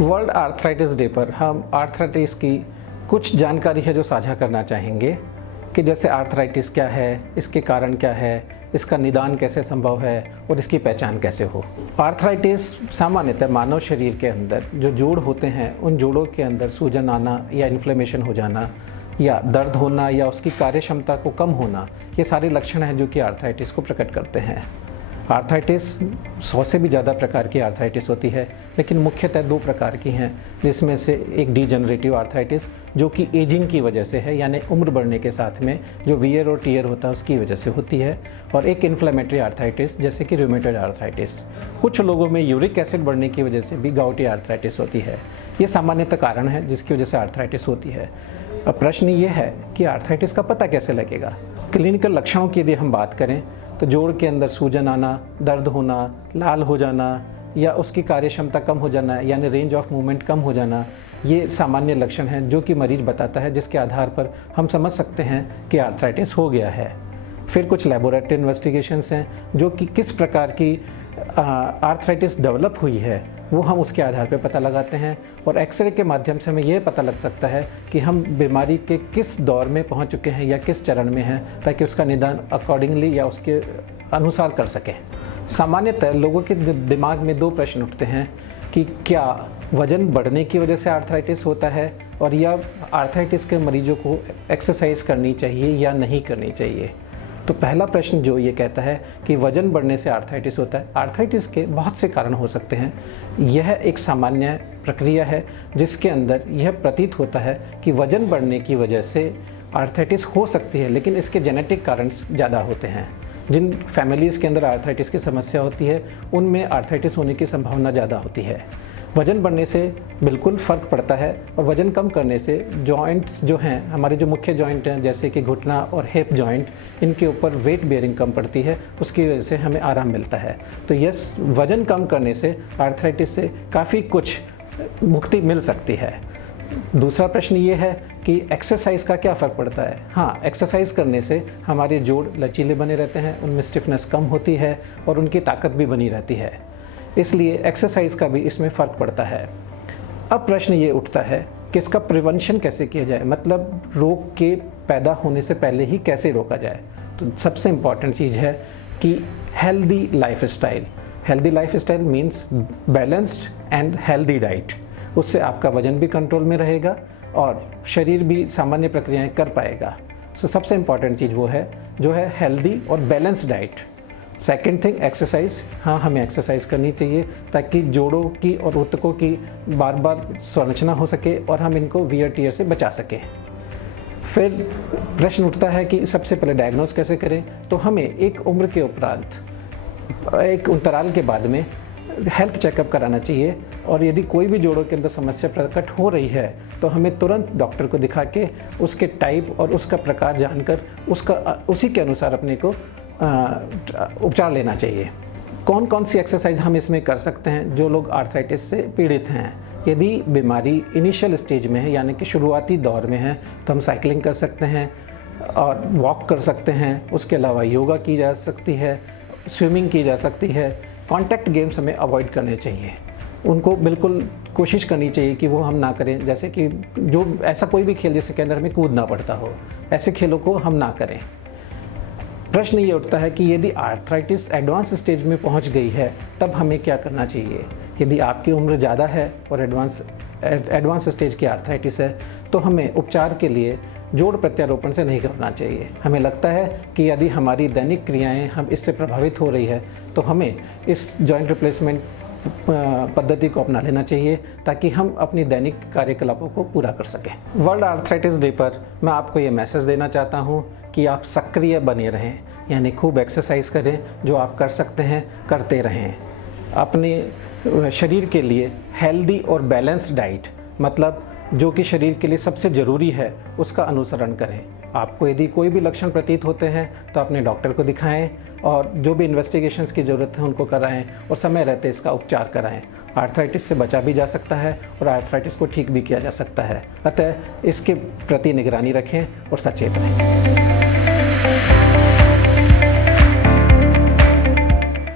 World arthritis day पर हम arthritis की कुछ जानकारी है जो साझा करना चाहेंगे कि जैसे आर्थराइटिस क्या है, इसके कारण क्या है, इसका निदान कैसे संभव है और इसकी पहचान कैसे हो। आर्थराइटिस सामान्यतः मानव शरीर के अंदर जो जोड़ होते हैं उन जोड़ों के अंदर सूजन आना या इन्फ्लेमेशन हो जाना या दर्द होना या उसकी कार्य क्षमता को कम होना, ये सारे लक्षण हैं जो कि आर्थराइटिस को प्रकट करते हैं। आर्थराइटिस 100 से भी ज़्यादा प्रकार की आर्थराइटिस होती है, लेकिन मुख्यतः 2 प्रकार की हैं, जिसमें से एक डीजनरेटिव आर्थराइटिस जो कि एजिंग की वजह से है, यानी उम्र बढ़ने के साथ में जो वियर और टीयर होता है उसकी वजह से होती है, और एक इन्फ्लेमेटरी आर्थराइटिस जैसे कि रूमेटॉइड आर्थराइटिस। कुछ लोगों में यूरिक एसिड बढ़ने की वजह से भी गाउटी आर्थराइटिस होती है। ये सामान्यतः कारण है जिसकी वजह से आर्थराइटिस होती है। अब प्रश्न ये है कि आर्थराइटिस का पता कैसे लगेगा। क्लिनिकल लक्षणों की यदि हम बात करें तो जोड़ के अंदर सूजन आना, दर्द होना, लाल हो जाना या उसकी कार्य क्षमता कम हो जाना यानी रेंज ऑफ मूवमेंट कम हो जाना, ये सामान्य लक्षण हैं जो कि मरीज बताता है, जिसके आधार पर हम समझ सकते हैं कि आर्थराइटिस हो गया है। फिर कुछ लेबोरेटरी इन्वेस्टिगेशंस हैं जो कि किस प्रकार की आर्थराइटिस डेवलप हुई है वो हम उसके आधार पर पता लगाते हैं, और एक्सरे के माध्यम से हमें यह पता लग सकता है कि हम बीमारी के किस दौर में पहुंच चुके हैं या किस चरण में हैं, ताकि उसका निदान अकॉर्डिंगली या उसके अनुसार कर सकें। सामान्यतः लोगों के दिमाग में 2 प्रश्न उठते हैं कि क्या वज़न बढ़ने की वजह से आर्थराइटिस होता है, और या आर्थराइटिस के मरीजों को एक्सरसाइज करनी चाहिए या नहीं करनी चाहिए। तो पहला प्रश्न जो ये कहता है कि वज़न बढ़ने से आर्थराइटिस होता है, आर्थराइटिस के बहुत से कारण हो सकते हैं। यह एक सामान्य प्रक्रिया है जिसके अंदर यह प्रतीत होता है कि वज़न बढ़ने की वजह से आर्थराइटिस हो सकती है, लेकिन इसके जेनेटिक कारण ज़्यादा होते हैं। जिन फैमिलीज़ के अंदर आर्थराइटिस की समस्या होती है उनमें आर्थराइटिस होने की संभावना ज़्यादा होती है। वज़न बढ़ने से बिल्कुल फ़र्क पड़ता है, और वज़न कम करने से जॉइंट्स जो हैं, हमारे जो मुख्य जॉइंट हैं जैसे कि घुटना और हिप जॉइंट, इनके ऊपर वेट बेयरिंग कम पड़ती है, उसकी वजह से हमें आराम मिलता है। तो यस, वज़न कम करने से आर्थराइटिस से काफ़ी कुछ मुक्ति मिल सकती है। दूसरा प्रश्न ये है कि एक्सरसाइज का क्या फ़र्क पड़ता है। हाँ, एक्सरसाइज करने से हमारे जोड़ लचीले बने रहते हैं, उनमें स्टिफनेस कम होती है और उनकी ताकत भी बनी रहती है, इसलिए एक्सरसाइज का भी इसमें फ़र्क पड़ता है। अब प्रश्न ये उठता है कि इसका प्रिवेंशन कैसे किया जाए, मतलब रोग के पैदा होने से पहले ही कैसे रोका जाए। तो सबसे इम्पॉर्टेंट चीज़ है कि healthy lifestyle. Healthy lifestyle means balanced and healthy diet. उससे आपका वज़न भी कंट्रोल में रहेगा और शरीर भी सामान्य प्रक्रियाएं कर पाएगा। सो सबसे इम्पॉर्टेंट चीज़ वो है जो है हेल्दी और balanced diet. Second thing, exercise. हाँ, हमें एक्सरसाइज करनी चाहिए ताकि जोड़ों की और ऊतकों की बार बार संरचना हो सके और हम इनको वियर टीयर से बचा सकें। फिर प्रश्न उठता है कि सबसे पहले डायग्नोस कैसे करें। तो हमें एक उम्र के उपरांत एक अंतराल के बाद में हेल्थ चेकअप कराना चाहिए, और यदि कोई भी जोड़ों के अंदर समस्या प्रकट हो रही है तो हमें तुरंत डॉक्टर को दिखा के उसके टाइप और उसका प्रकार जानकर उसी के अनुसार अपने को उपचार लेना चाहिए। कौन कौन सी एक्सरसाइज हम इसमें कर सकते हैं जो लोग आर्थराइटिस से पीड़ित हैं। यदि बीमारी इनिशियल स्टेज में है यानी कि शुरुआती दौर में है तो हम साइकिलिंग कर सकते हैं और वॉक कर सकते हैं। उसके अलावा योगा की जा सकती है, स्विमिंग की जा सकती है। कॉन्टैक्ट गेम्स हमें अवॉइड करने चाहिए, उनको बिल्कुल कोशिश करनी चाहिए कि वो हम ना करें, जैसे कि जो ऐसा कोई भी खेल जिसके अंदर हमें कूदना पड़ता हो, ऐसे खेलों को हम ना करें। प्रश्न ये उठता है कि यदि आर्थराइटिस एडवांस स्टेज में पहुंच गई है तब हमें क्या करना चाहिए। यदि आपकी उम्र ज़्यादा है और एडवांस स्टेज की आर्थराइटिस है तो हमें उपचार के लिए जोड़ प्रत्यारोपण से नहीं करना चाहिए। हमें लगता है कि यदि हमारी दैनिक क्रियाएं हम इससे प्रभावित हो रही है तो हमें इस जॉइंट रिप्लेसमेंट पद्धति को अपना लेना चाहिए ताकि हम अपनी दैनिक कार्यकलापों को पूरा कर सकें। वर्ल्ड आर्थराइटिस डे पर मैं आपको ये मैसेज देना चाहता हूँ कि आप सक्रिय बने रहें, यानी खूब एक्सरसाइज करें, जो आप कर सकते हैं करते रहें। अपने शरीर के लिए हेल्दी और बैलेंस्ड डाइट, मतलब जो कि शरीर के लिए सबसे ज़रूरी है, उसका अनुसरण करें। आपको यदि कोई भी लक्षण प्रतीत होते हैं तो अपने डॉक्टर को दिखाएं और जो भी इन्वेस्टिगेशंस की ज़रूरत है उनको कराएं और समय रहते इसका उपचार कराएं। आर्थराइटिस से बचा भी जा सकता है और आर्थराइटिस को ठीक भी किया जा सकता है। अतः इसके प्रति निगरानी रखें और सचेत रहें।